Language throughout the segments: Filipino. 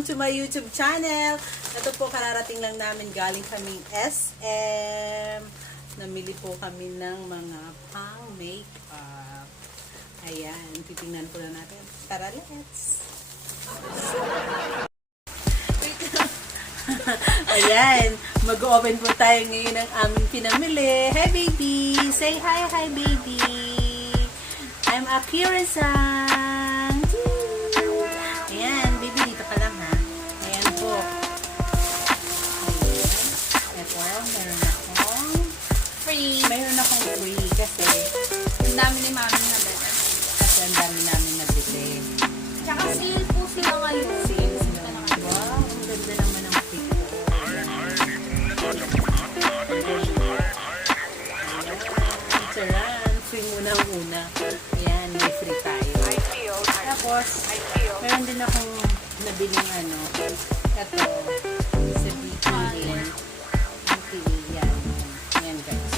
welcome to my YouTube channel. Ito po, kararating lang namin, galing kaming SM. Namili po kami ng mga pang-makeup. Ayan, titingnan po na natin. Tara, let's! Ayan, mag-open po tayo ngayon ng aming pinamili. Hi, baby! Say hi, hi, baby! I'm Akira-san! Ayan, baby, dito ka lang, ha? Ayan po. Ayan. Ito, meron akong free kasi Ang dami ni mami na benta. ang dami namin nabili. Tsaka sale po sila ngayon. Sales na. Wow, ang ganda naman ang pick ko. Charan, free muna ang una. Ayan, may free tayo. Tapos, meron din akong nabiling ano. Ito, sa BTV. BTV, yan. Yan, guys.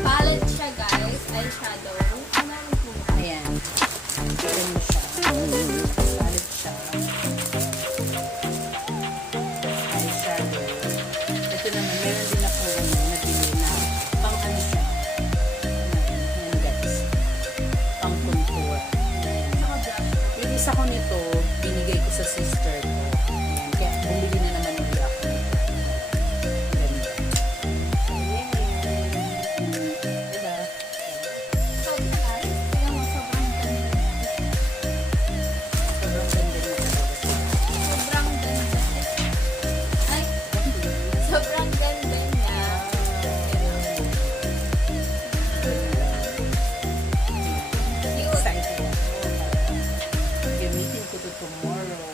Palette siya, guys. Eyeshadow. Ano po? Ayan. Ganun siya. Salit siya. Eyeshadow. Ito naman, meron din ako nabili na pang ano siya. Ayan, guys. Pang contour. Ayan. Tsaka brush. Yung isa ko nito, binigay ko sa sister ko. Ayan. Kaya bumili na naman ulit ako. Ganda. Ayan. Diba? Sabi ko, guys, tingnan mo, sobrang ganda. Sobrang ganda niya talaga. Sobrang ganda. Ay, sobrang ganda niya. Cute. Excited ako. Gamitin ko to tomorrow.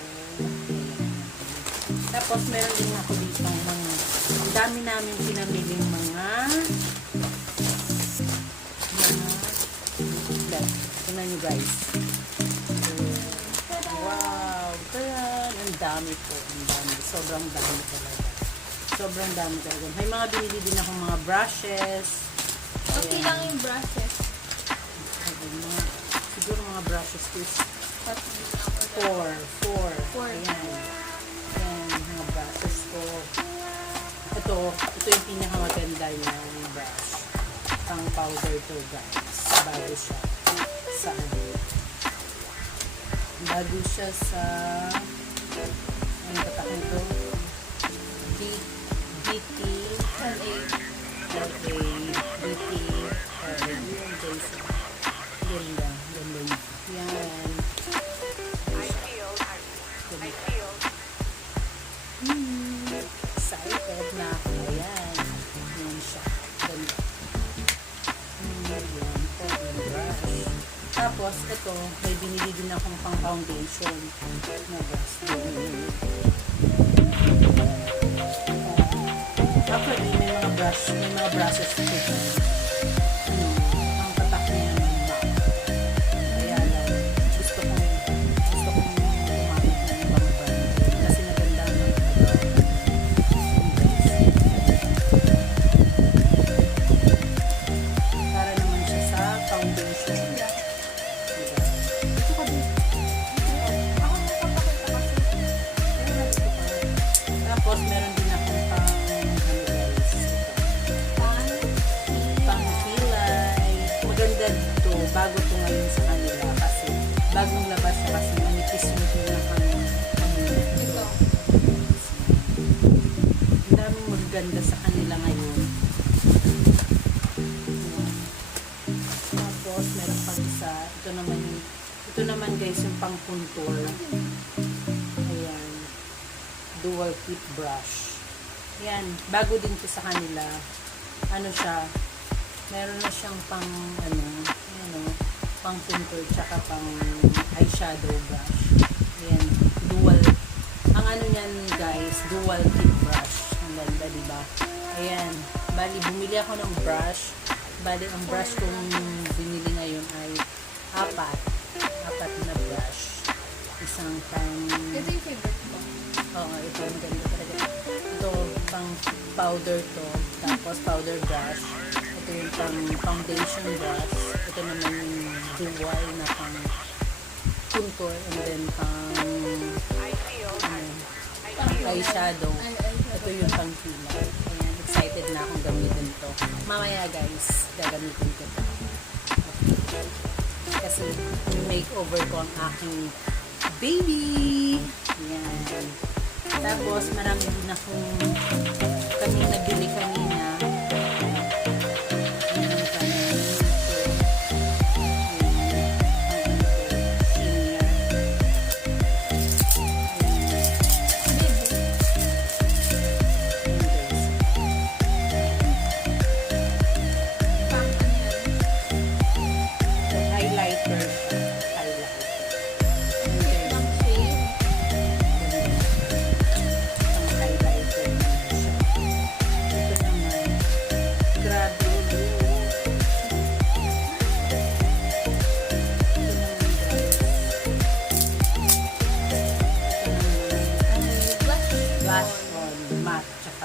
Tapos meron din ako dito mga ang dami namin pinamiling mga tingnan nyo guys. Wow! Kaya ang dami po. Ang dami. Sobrang dami talaga. Sobrang dami talaga. May mga binili din akong mga brushes. Okay lang yung brushes. Ayun, siguro mga brushes is Tatlo lang. Four. Four. Ayan. Ayan, mga brushes ko. Ito yung pinakamaganda yung brush. Pang powder to guys. Bago siya sa ano. Bago siya sa ano patak nito? BT LA. LA BT yun guys. Ganda. Ganda. Yan. Excited na ako. Ayan. Ayan siya. Ganda. Ayan po. Yung brush. Tapos, ito, may binili din akong pang foundation. Na brush. Actually, may mga brush. May mga brushes dito. Ang tatak niya ng MAC. Kaya lang, gusto kong gumamit ng ibang brand. Kasi naganda ng para naman siya sa foundation. Diba? Ito ka din. Ako nakapakita kasi. Ayun na dito pa. Tapos, meron din akong pang ano guys. Pang kilay. Maganda dito. Bago to ngayon sa kanila. Kasi, bagong labas siya kasi manipis-nipis na kami. Ito. Ang daming maganda sa kanila ngayon. Tapos, meron pang isa. Ito naman guys, yung pang contour. Ayan. Dual tip brush. Ayan. Bago din to sa kanila. Ano siya? Meron na siyang pang, pang contour, tsaka pang eyeshadow brush. Ayan. Dual. Ang ano niyan guys, dual tip brush. Ang ganda, diba? Ayan. Bali, bumili ako ng brush. Bali, ang brush kong binili ngayon ay apat na brush. Isang pang Ito yung favorite ko. oo, ito ang ganda talaga. Ito, pang powder to. Tapos powder brush. Ito yung pang foundation brush. Ito naman yung dual na pang contour and then pang eyeshadow. Ito yung pang kilay. Ayan, excited na akong gamitin to. Mamaya guys, gagamitin ko to. Okay. Kasi makeover ko ang aking baby. Ayan. Tapos marami din akong kaming nabili kanina.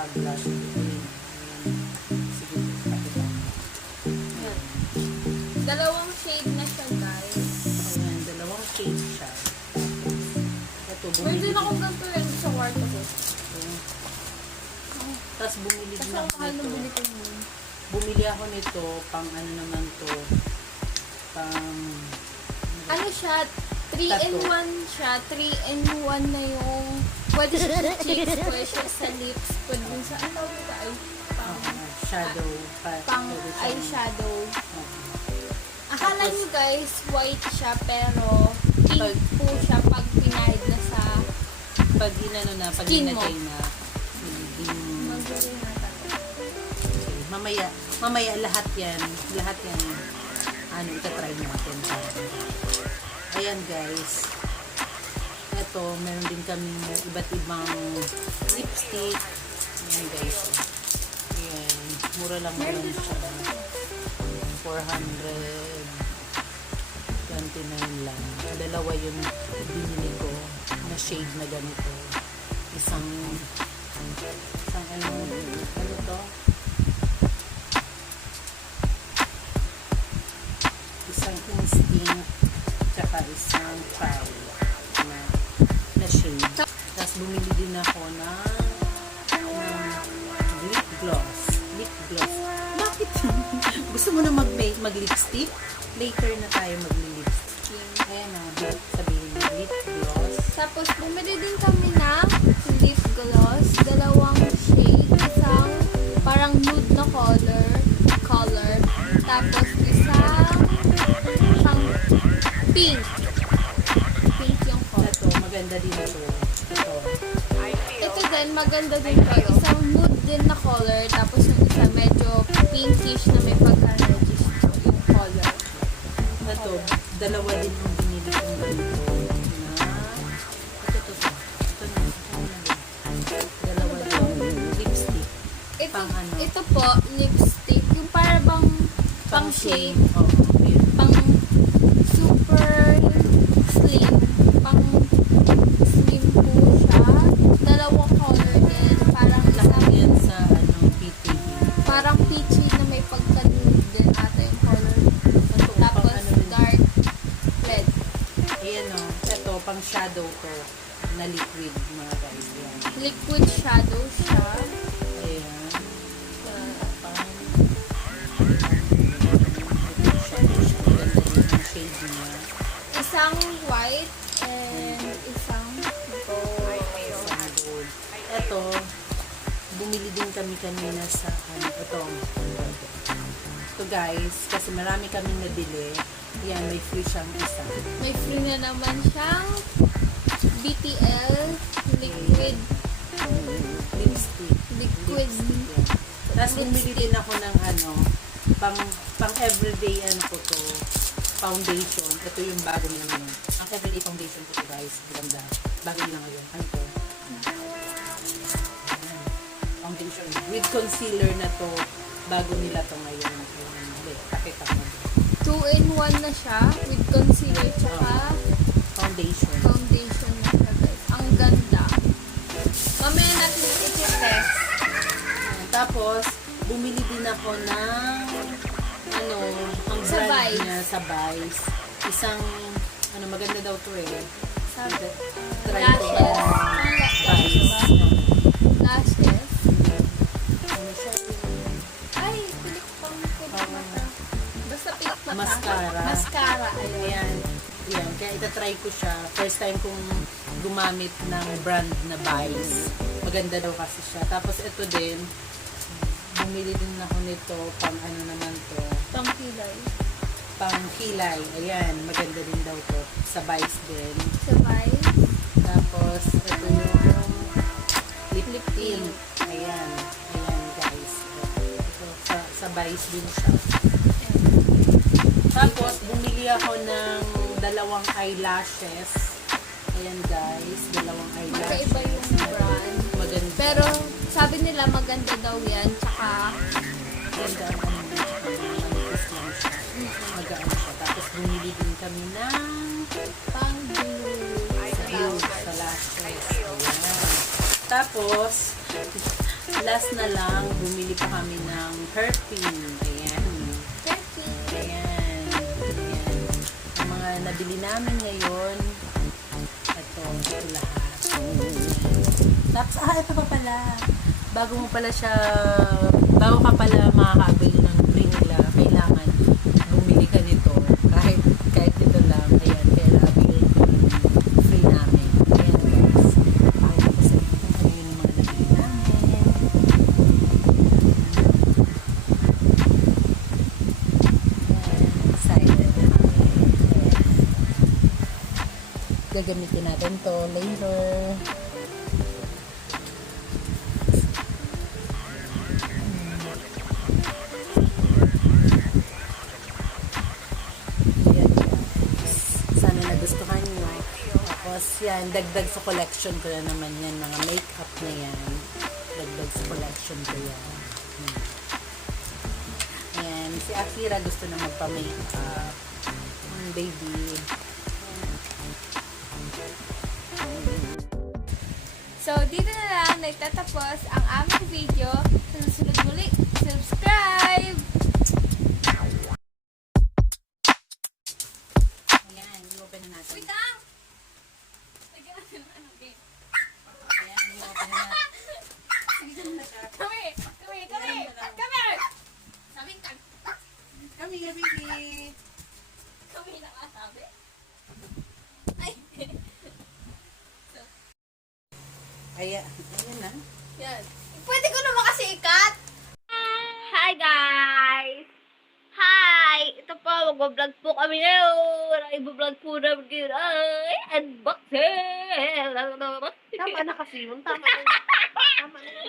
Blush green. Sige, pakita. Dalawang shade na siya, guys. Ayan, dalawang shade siya. Ito, Meron bumili din akong ganito rin sa kwarto ko. Tapos bumili Kasi din ang ako mahal nito. nung bili ko yun. Bumili ako nito, pang ano naman to, pang... Ano siya? 3-in-1 siya. 3-in-1 na yung pwede siya sa cheeks, pwede siya sa lips, pwede din sa ano ba ay shadow. pang pwede siyang- eyeshadow. Oo. Akala niyo guys, white siya pero pink po siya pag pinahid na sa Pag inano na, pag Skin mo. inagay na, magiging... magdari na talaga. Okay. Mamaya lahat yan, ano, itatry natin. Ayan guys, ito, meron din kami iba't ibang lipstick. Ayan guys, ayan, mura lang naman siya, 429 lang. Dalawa yung binili ko na shade na ganito, isang ano to, isang instinct tsaka isang trial na shade. Tapos bumili din ako ng lip gloss. Bakit? Gusto mo na mag-lipstick? Later na tayo mag-lipstick. Ayan na, sabihin mo, lip gloss. Tapos bumili din kami ng lip gloss, dalawang shade, isang parang nude na color, tapos isang pink yung color. Ito, maganda din ito. Ito din, maganda din to. Isang nude din na color, tapos yung isa medyo pinkish na may pagka-reddish yung color. Ito, dalawa din yung binili kong ganito na ito na dalawa din lipstick. Ito, Pang ano? ito po, lipstick, yung para bang pang shade, Oo, yun. pang super slim, pang slim po siya. Dalawang color din, parang Laki isang, yan sa ano, PTV. parang peachy na may pagka-nude din ata yung color. Ito, pang Tapos ano din. dark red. Ayan o, ito, pang shadow to na liquid mga guys. Yan. Liquid shadow siya. Ayan. Pang ito shadow siya. Maganda din ang shade niya. Isang white and isang gold. Isang gold. Ito, bumili din kami kanina sa ano, ito guys, kasi marami kami nabili. Yan, may free siyang isa. May free na naman siyang BTL liquid Lipstick. liquid Yan. Tapos bumili din ako ng ano, pang everyday ano ko to, foundation. Ito yung bago nila ngayon. Ang everyday foundation ko to guys. Ganda. Bago nila ngayon. Ano to? Ayan. Foundation. With concealer na to. Bago nila to ngayon. Hindi, pakita mo. 2-in-1 na siya with concealer tsaka Foundation. foundation na siya guys. Ang ganda. Mamaya natin i-test. Ayan. Tapos, bumili din ako ng ano, ang Sa brand Vice. niya sa Vice. Isang Ano, maganda daw to eh. Sabi, Try ko lashes. yan. Lashes ba? Lashes. Ano siya? Ay, pilik mata. Basta pilik mata. Mascara. Mascara, ayun. Ayan. Ayan. Kaya itatry ko siya. First time kong gumamit ng brand na Vice. Maganda daw kasi siya. Tapos ito din, bumili din ako nito pang ano naman to. Pangkilay. Pang kilay. Ayan. Maganda din daw to. Sa Vice din. Sabay. Tapos ito yung lip tint. tint. Ayan. Ayan guys. Ito, sa Vice din siya. Tapos, bumili ako ng dalawang eyelashes. Ayan guys, dalawang eyelashes. Magkaiba yung brand. Maganda. Pero, sabi nila maganda daw yan. Tsaka, Maganda ang ano, manipis lang siya. Magaan siya. Tapos, bumili din kami ng pang blue. blue sa lashes. Ayan. Tapos, last na lang, bumili pa kami ng hairpin. Ayan. Perfect. Ayan. Ayan. Ang mga nabili namin ngayon, ito lahat. Tapos, ito pa pala. Bago ka pala makakabili ng free nila, kailangan bumili ka nito. Kahit ito lang. Ayan, kaya nabili ko yung free namin. Ayan guys. Pakita ko sa inyo kung ano yung mga nabili namin. Excited na kami. Gagamitin natin to later. Ayan, guys. Sana nagustuhan nyo. Tapos yan, dagdag sa collection ko na naman yan. Mga makeup na yan. Dagdag sa collection ko yan. Ayan, si Akira gusto na magpa-makeup. Baby. So, dito na lang nagtatapos ang aming video. Sa susunod muli, subscribe! Ayan, i-open na natin. Wait lang! Lagyan natin ng ano, babe. Ayan, i-open na natin. Come here! Come here! Come here! Come here! Sabi ka. Kami nga, baby. Come here na nga sabi. Ay! Ayan, ayan na. Yan. Pwede ko naman kasi ikat! Hi guys! Hi! Ito po, mag-vlog po kami ngayon. Ang i-vlog po namin ngayon ay unboxing! Tama na kasi yun. Tama na. Tama na.